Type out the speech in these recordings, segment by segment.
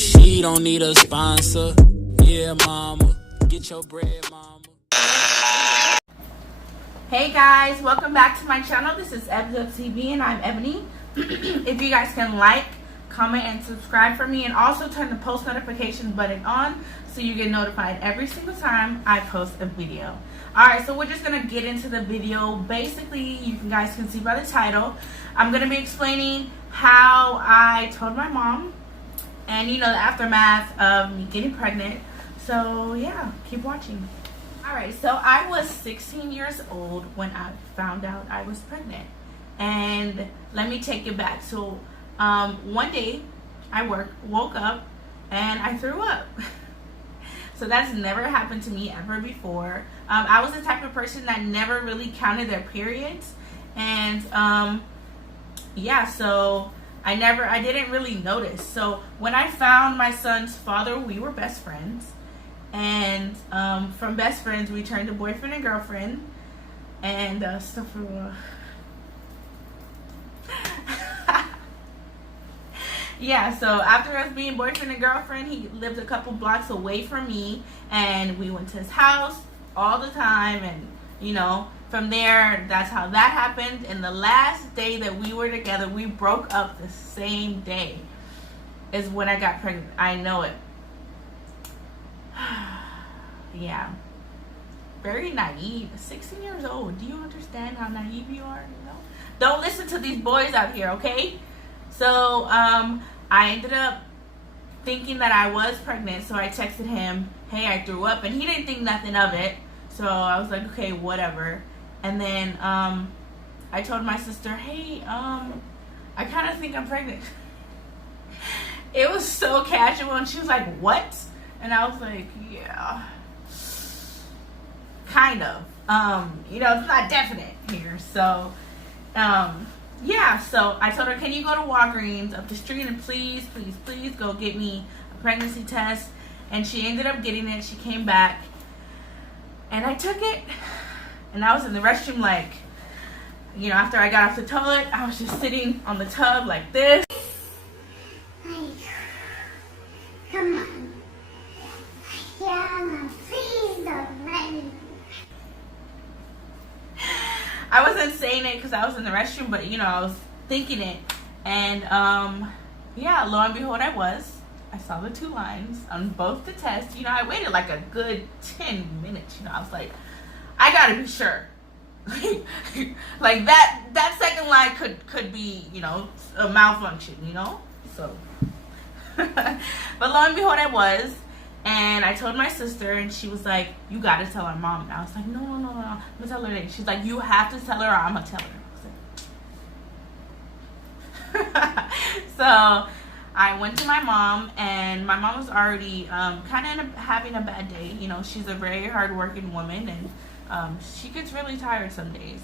she don't need a sponsor. Yeah, mama, get your bread, mama. Hey guys, welcome back to my channel. This is Ebbswebbtv and I'm Ebony. If you guys can like, comment, and subscribe for me, and also turn the post notification button on so you get notified every single time I post a video. Alright, so we're just going to get into the video. Basically, you guys can see by the title, I'm going to be explaining how I told my mom and, you know, the aftermath of me getting pregnant. So, yeah, keep watching. Alright, so I was 16 years old when I found out I was pregnant. And let me take you back. So, one day I woke up and I threw up. So that's never happened to me ever before. I was the type of person that never really counted their periods. And, yeah, so I didn't really notice. So when I found my son's father, we were best friends. And from best friends, we turned to boyfriend and girlfriend. And stuff. Yeah, so after us being boyfriend and girlfriend, he lived a couple blocks away from me. And we went to his house all the time. And, you know, from there, that's how that happened. And the last day that we were together, we broke up the same day is when I got pregnant. I know it. Yeah, very naive. 16 years old. Do you understand how naive you are? You know, don't listen to these boys out here, okay? So I ended up thinking that I was pregnant, so I texted him, hey, I threw up, and he didn't think nothing of it. So I was like, okay, whatever. And then I told my sister, hey, I kind of think I'm pregnant. It was so casual, and she was like, what? And I was like, yeah, kind of. You know, it's not definite here. So, yeah. So I told her, can you go to Walgreens up the street and please go get me a pregnancy test? And she ended up getting it. She came back. And I took it. And I was in the restroom like, you know, after I got off the toilet, I was just sitting on the tub like this. Come on. Yeah, please don't let me. I wasn't saying it because I was in the restroom, but you know, I was thinking it. And yeah, lo and behold, I saw the 2 lines on both the tests. You know, I waited like a good 10 minutes. You know, I was like, I gotta be sure. Like that second line could be, you know, a malfunction, you know? So but lo and behold, I was. And I told my sister, and she was like, you got to tell our mom. And I was like, no, I'm going to tell her later. She's like, you have to tell her or I'm going to tell her. So I went to my mom, and my mom was already kind of having a bad day. You know, she's a very hardworking woman, and she gets really tired some days.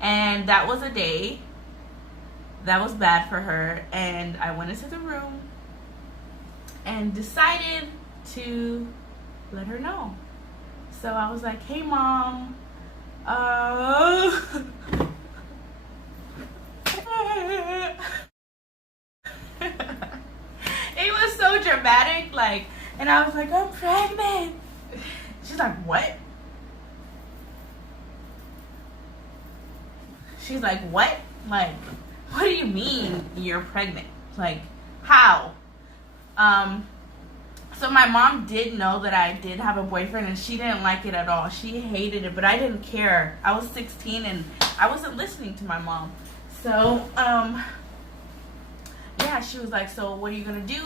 And that was a day that was bad for her. And I went into the room and decided to let her know. So I was like, hey mom, it was so dramatic, like, and I was like, I'm pregnant. She's like, what? She's like, what? Like, what do you mean you're pregnant? Like, how? So my mom did know that I did have a boyfriend, and she didn't like it at all. She hated it, but I didn't care. I was 16 and I wasn't listening to my mom. So, yeah, she was like, so what are you going to do?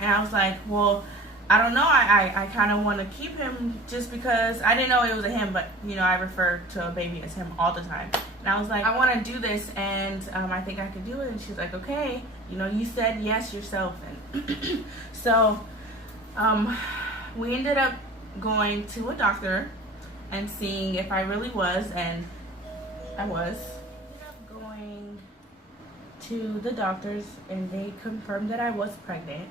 And I was like, well, I don't know. I kind of want to keep him just because I didn't know it was a him, but, you know, I refer to a baby as him all the time. And I was like, I want to do this, and I think I could do it. And she's like, okay, you know, you said yes yourself. And so we ended up going to a doctor and seeing if I really was, and I was. Ended up going to the doctors, and they confirmed that I was pregnant.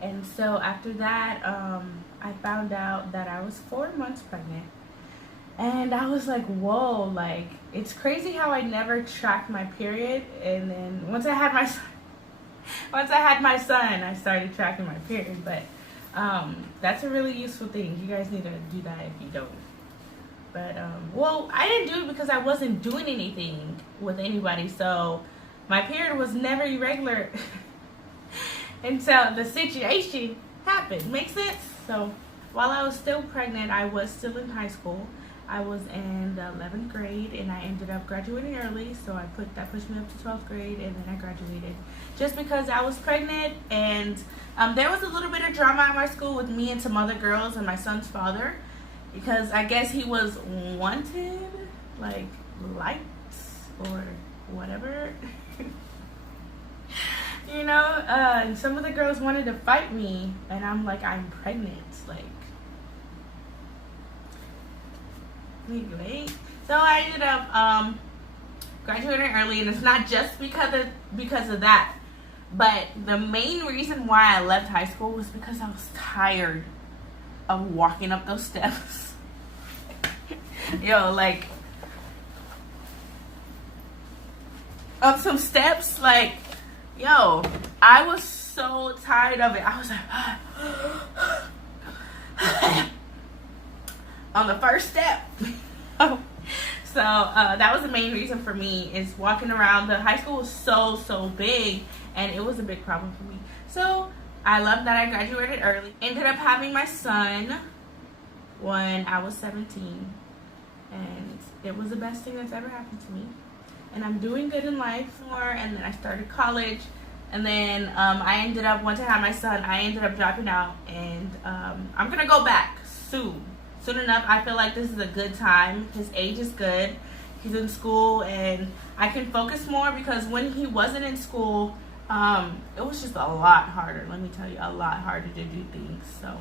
And so after that, I found out that I was 4 months pregnant. And I was like, whoa, like, it's crazy how I never tracked my period. And then once I had my son, once I had my son, I started tracking my period. But that's a really useful thing. You guys need to do that if you don't. But well, I didn't do it because I wasn't doing anything with anybody, so my period was never irregular until the situation happened. Make sense? So while I was still pregnant, I was still in high school. I was in the 11th grade, and I ended up graduating early, so that pushed me up to 12th grade, and then I graduated just because I was pregnant. And there was a little bit of drama at my school with me and some other girls and my son's father, because I guess he was wanted, like, liked or whatever. You know, and some of the girls wanted to fight me, and I'm like, I'm pregnant, like, wait. So I ended up graduating early, and it's not just because of that, but the main reason why I left high school was because I was tired of walking up those steps. Yo, like, up some steps, like, yo, I was so tired of it. I was like, on the first step. So that was the main reason for me, is walking around. The high school was so big, and it was a big problem for me. So I love that I graduated early. Ended up having my son when I was 17, and it was the best thing that's ever happened to me. And I'm doing good in life more. And then I started college, and then once I had my son, I ended up dropping out, and I'm gonna go back soon enough. I feel like this is a good time. His age is good. He's in school, and I can focus more, because when he wasn't in school, it was just a lot harder. Let me tell you, a lot harder to do things. So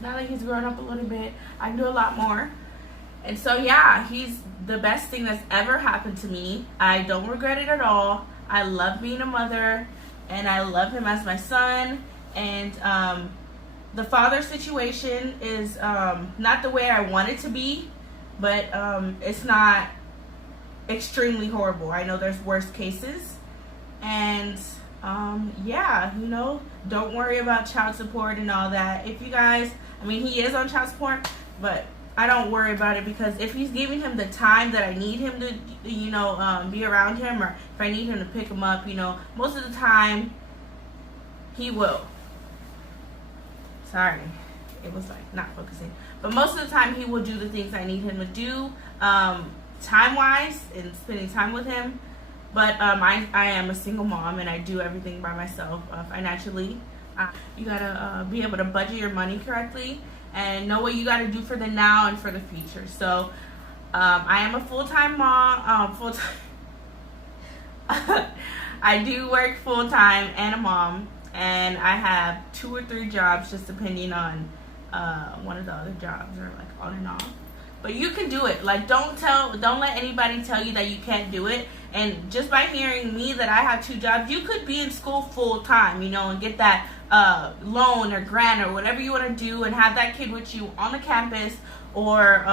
now that he's grown up a little bit, I can do a lot more. And so yeah, he's the best thing that's ever happened to me. I don't regret it at all. I love being a mother, and I love him as my son. And the father situation is not the way I want it to be, but it's not extremely horrible. I know there's worse cases. And yeah, you know, don't worry about child support and all that. If you guys, I mean, he is on child support, but I don't worry about it, because if he's giving him the time that I need him to, you know, be around him, or if I need him to pick him up, you know, most of the time he will. Sorry, it was like not focusing. But most of the time he will do the things I need him to do, time-wise, and spending time with him. But I am a single mom, and I do everything by myself financially. You gotta be able to budget your money correctly, and know what you got to do for the now and for the future. So I am a full-time mom. I do work full-time and a mom, and I have 2 or 3 jobs, just depending on one of the other jobs, or like on and off. But you can do it. Like, don't let anybody tell you that you can't do it. And just by hearing me that I have 2 jobs, you could be in school full-time, you know, and get that loan or grant or whatever you want to do, and have that kid with you on the campus, or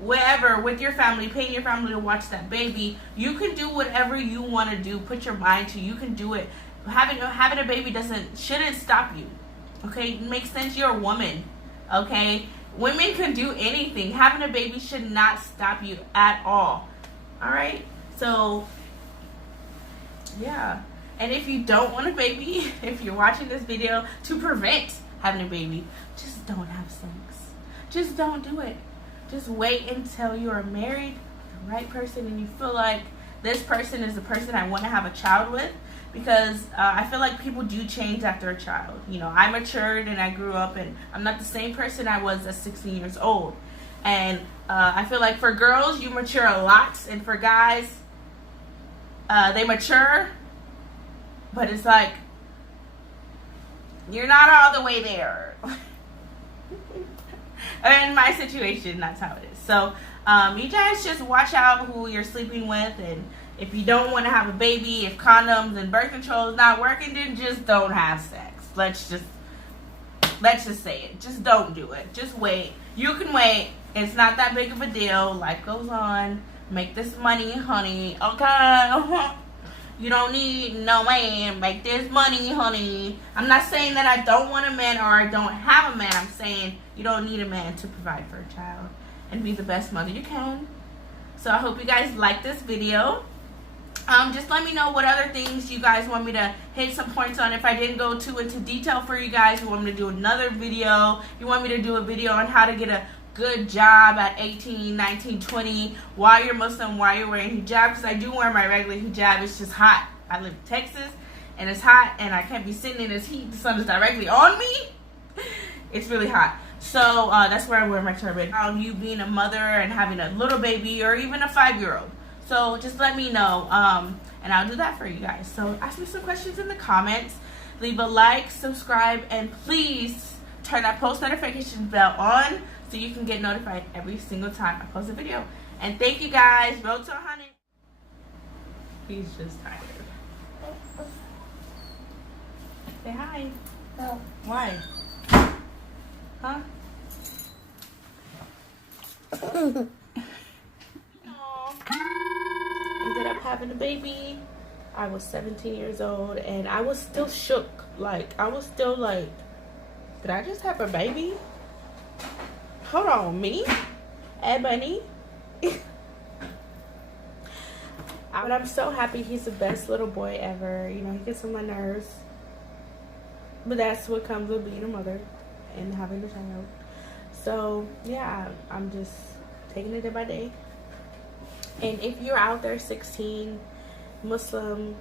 wherever with your family, paying your family to watch that baby. You can do whatever you want to do. Put your mind to. You can do it. Having a baby shouldn't stop you. Okay, it makes sense. You're a woman. Okay, women can do anything. Having a baby should not stop you at all. All right. So yeah. And if you don't want a baby, if you're watching this video to prevent having a baby, just don't have sex. Just don't do it. Just wait until you are married with the right person, and you feel like this person is the person I want to have a child with. Because I feel like people do change after a child. You know, I matured and I grew up, and I'm not the same person I was at 16 years old. And I feel like for girls, you mature a lot, and for guys, they mature, but it's like, you're not all the way there. In my situation, that's how it is. So you guys just watch out who you're sleeping with, and if you don't want to have a baby, if condoms and birth control is not working, then just don't have sex. Let's just say it. Just don't do it. Just wait. You can wait. It's not that big of a deal. Life goes on. Make this money, honey. Okay. you don't need no man. Make this money, honey. I'm not saying that I don't want a man or I don't have a man. I'm saying you don't need a man to provide for a child and be the best mother you can. So I hope you guys like this video. Just let me know what other things you guys want me to hit some points on. If I didn't go too into detail for you guys, you want me to do another video. You want me to do a video on how to get a good job at 18, 19, 20, why you're Muslim, why you're wearing hijab, because I do wear my regular hijab. It's just hot. I live in Texas and it's hot and I can't be sitting in this heat. The sun is directly on me. It's really hot. So that's where I wear my turban. On you being a mother and having a little baby or even a 5-year-old. So just let me know and I'll do that for you guys. So ask me some questions in the comments. Leave a like, subscribe, and please turn that post notification bell on so you can get notified every single time I post a video. And thank you guys. Road to HUNNY. He's just tired. Say hi. No. Why? Huh? Ended up having a baby. I was 17 years old and I was still shook. Like, I was still like, did I just have a baby? Hold on, me? Ebony? But I'm so happy. He's the best little boy ever. You know, he gets on my nerves. But that's what comes with being a mother and having a child. So, yeah, I'm just taking it day by day. And if you're out there 16, Muslim,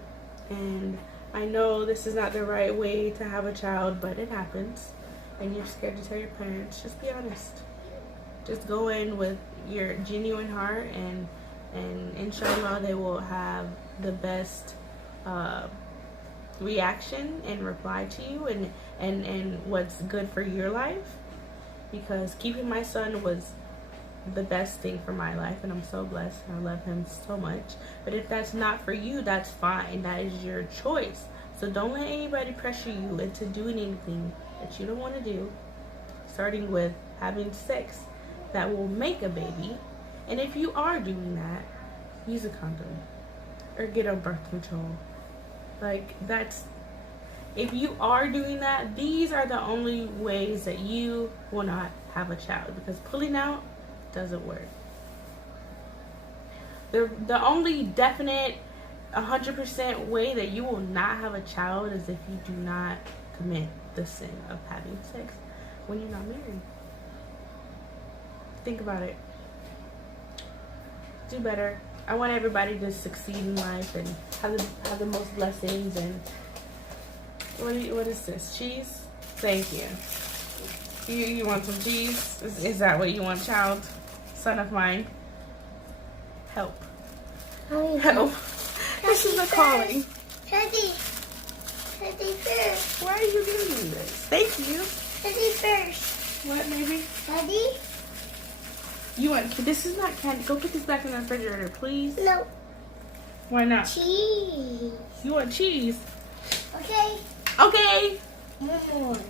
and I know this is not the right way to have a child, but it happens, and you're scared to tell your parents, just be honest. Just go in with your genuine heart, and inshallah they will have the best reaction and reply to you and what's good for your life. Because keeping my son was the best thing for my life, and I'm so blessed and I love him so much. But if that's not for you, that's fine. That is your choice. So don't let anybody pressure you into doing anything that you don't want to do, starting with having sex that will make a baby. And if you are doing that, use a condom or get on birth control. Like, that's, if you are doing that, these are the only ways that you will not have a child, because pulling out doesn't work. The only definite 100% way that you will not have a child is if you do not commit the sin of having sex when you're not married. Think about it. Do better. I want everybody to succeed in life and have the most blessings. And what is this? Cheese? Thank you. You want some cheese? Is that what you want, child? Son of mine. Help. Help. This is a calling. Teddy first. Why are you giving me this? Thank you. Teddy first. What, baby? Teddy? You want, this is not candy. Go put this back in the refrigerator, please. No. Why not? Cheese. You want cheese? Okay. Okay. One.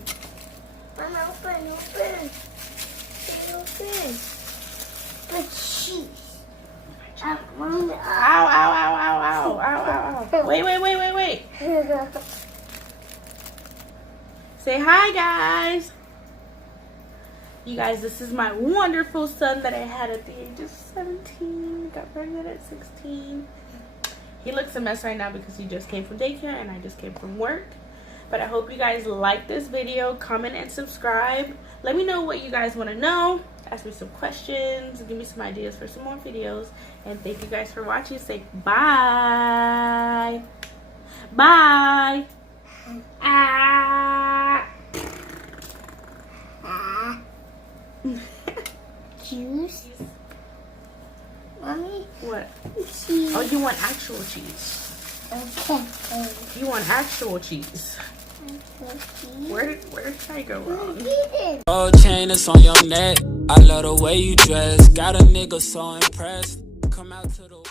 Open. But cheese. Ow, ow, ow, ow, ow. Wait. Say hi, guys. You guys, this is my wonderful son that I had at the age of 17. Got pregnant at 16. He looks a mess right now because he just came from daycare and I just came from work. But I hope you guys like this video. Comment and subscribe. Let me know what you guys want to know. Ask me some questions. Give me some ideas for some more videos. And thank you guys for watching. Say bye. Bye. Juice. Mommy? What? Cheese. Oh, you want actual cheese. Okay. You want actual cheese. Where did I go wrong? Gold chain that's on your neck. I love the way you dress. Got a nigga so impressed. Come out to the